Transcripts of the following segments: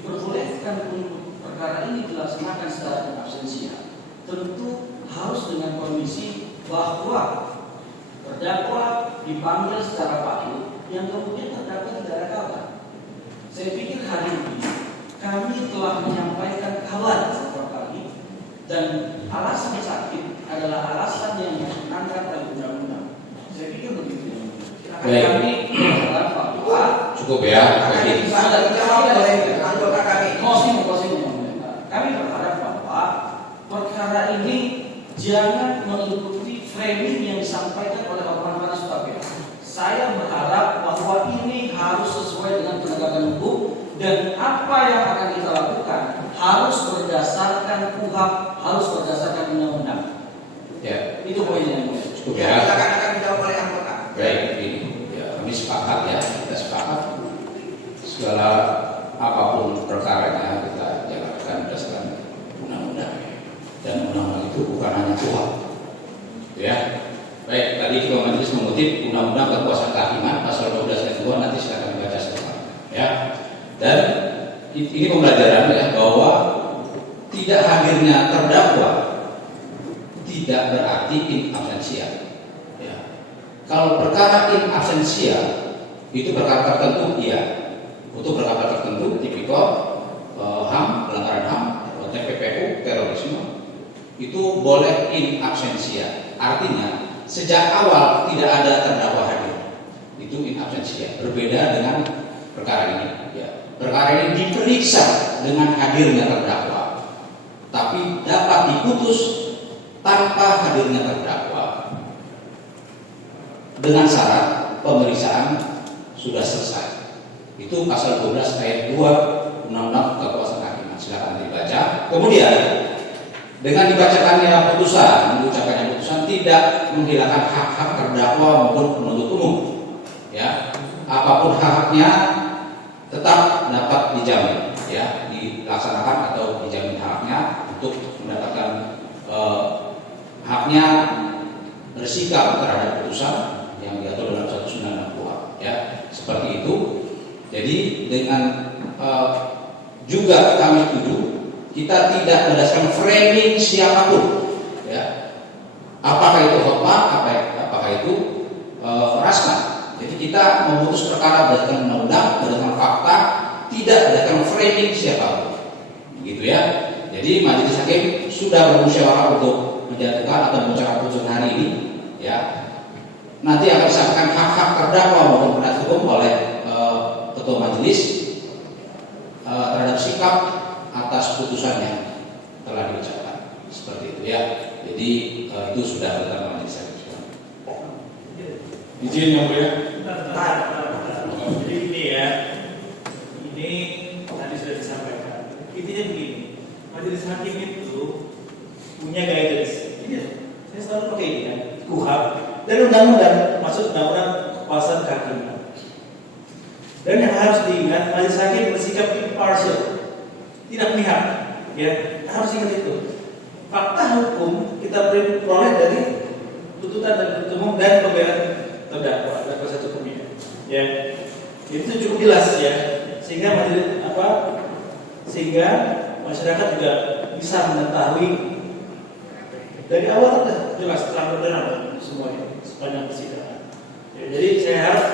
diperbolehkan untuk perkara ini dilaksanakan secara in absentia, tentu harus dengan kondisi bahwa terdakwa dipanggil secara pahit yang kemudian terdakwa tidak ada kabar. Saya pikir hari ini kami telah menyampaikan kabar beberapa kali, dan alasan sakit adalah alasan yang diangkat oleh undang-undang. Saya pikir begitu. Kami berharap bahwa cukup ya. kami berharap bahwa perkara ini jangan mengikuti framing yang disampaikan oleh Hotman Paris Hutapea. Saya berharap bahwa ini harus sesuai dengan penegakan hukum, dan apa yang akan kita lakukan harus berdasarkan KUHP, harus berdasarkan undang-undang. Ya, itu poinnya. Cukup ya. Silakan akan dijawab oleh anggota. Baik, ini ya, kami sepakat ya, kita sepakat segala apapun perkaranya kita jalankan berdasarkan undang-undang, dan undang-undang itu bukan hanya KUHP. Ya. Baik, tadi Ketua Majelis mengutip Undang-Undang Kekuasaan Kehakiman pasal 12 ayat 2, nanti silakan dibaca semua. Ya. Dan ini pembelajaran ya, bahwa tidak hadirnya terdakwa tidak berarti in absentia. Ya. Kalau perkara in absentia itu perkara tertentu, iya. Untuk perkara tertentu, tipikal HAM, pelanggaran HAM, TPPU, terorisme, itu boleh in absentia. Artinya sejak awal tidak ada terdakwa hadir, itu in absentia. Berbeda dengan perkara ini. Ya. Perkara ini diperiksa dengan hadirnya terdakwa, tapi dapat diputus tanpa hadirnya terdakwa dengan syarat pemeriksaan sudah selesai. Itu pasal 12 ayat 2 Undang-Undang Kekuasaan Kehakiman. Silakan dibaca. Kemudian dengan dibacakannya putusan, mengucapkannya putusan tidak menghilangkan hak-hak terdakwa maupun penuntut umum. Ya, apapun hak-haknya tetap dapat dijamin, ya, dilaksanakan atau dijamin haknya untuk mendapatkan haknya bersikap terhadap putusan yang diatur dalam 1960, ya, seperti itu. Jadi dengan juga kami setuju kita tidak berdasarkan framing siapapun, ya, apakah itu Hotman, apakah itu Rasman. Jadi kita memutus perkara berdasarkan undang-undang, berdasarkan fakta, tidak berdasarkan framing siapapun, gitu ya. Jadi Majelis Hakim sudah bermusyawarah untuk menjatuhkan atau mengucapkan putusan hari ini, ya. Nanti akan disampaikan hak-hak terdakwa maupun penasihat hukum oleh Ketua Majelis terhadap sikap atas putusan yang telah diucapkan, seperti itu ya. Jadi itu sudah tentang Majelis Hakim. Izin yang mulia. Jadi ini ya, ini tadi sudah disampaikan. Intinya begini, Majelis Hakim itu punya guidance. Ini saya selalu pakai ini kan, KUHP dan undang-undang, maksud undang-undang kekuasaan kehakiman. Dan yang harus diingat, Majelis Hakim bersikap impartial, tidak memihak, ya, harus ingat itu. Fakta hukum kita peroleh dari tuntutan dan penuntut umum dan pembelaan terdakwa dan proses hukumnya, ya. Itu cukup jelas ya, sehingga masyarakat juga bisa mengetahui dari awal sudah jelas terang-terangan semuanya sepanjang persidangan. Ya, jadi saya harap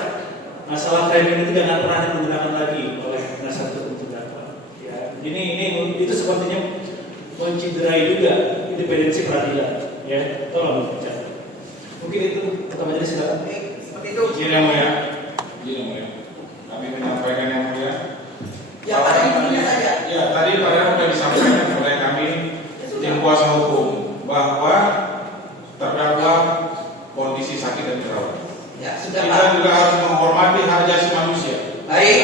masalah framing itu jangan pernah digunakan lagi oleh penasihat hukum terdakwa. Ya, ini itu sepertinya menciderai juga independensi peradilan. Ya, tolong bicara. Mungkin itu pertama jadi silakan. Seperti itu. Izin yang mulia. Izin yang mulia. Kami menyampaikan yang mulia. Ya, pada intinya saja. Ya, tadi pada sudah disampaikan oleh kami tim kuasa hukum bahwa terdakwa kondisi sakit dan dirawat. Ya, sudah Kita Pak. juga harus menghormati hak asasi manusia. Baik.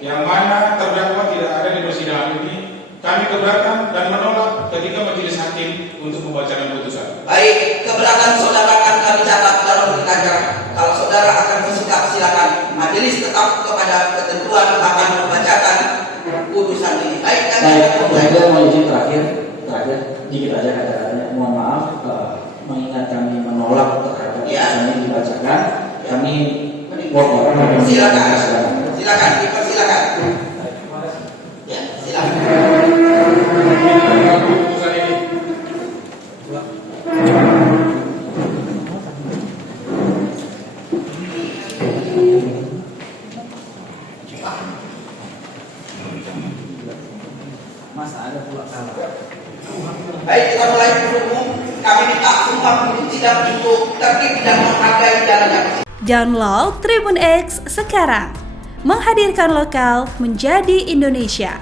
Yang mana terdakwa tidak ada di persidangan ini, kami keberatan dan menolak ketika Majelis Hakim untuk membacakan putusan. Baik, keberatan saudara akan kami catat dalam berita. Kalau saudara akan bersikap, silakan. Majelis tetap kepada ketentuan akan membacakan putusan ini. Baik, Saya mau izin terakhir dikit aja kata-katanya. Mohon maaf, mengingat kami menolak terhadap putusan yang dibacakan, kami silakan. Silakan, dipersilakan. Ya. masa ada pula kalah. Baik, kita mulai dulu. Kami minta semua penduduk sidang untuk tertib dan menghargai jalan yang bersih. Download Tribun X sekarang. Menghadirkan lokal menjadi Indonesia.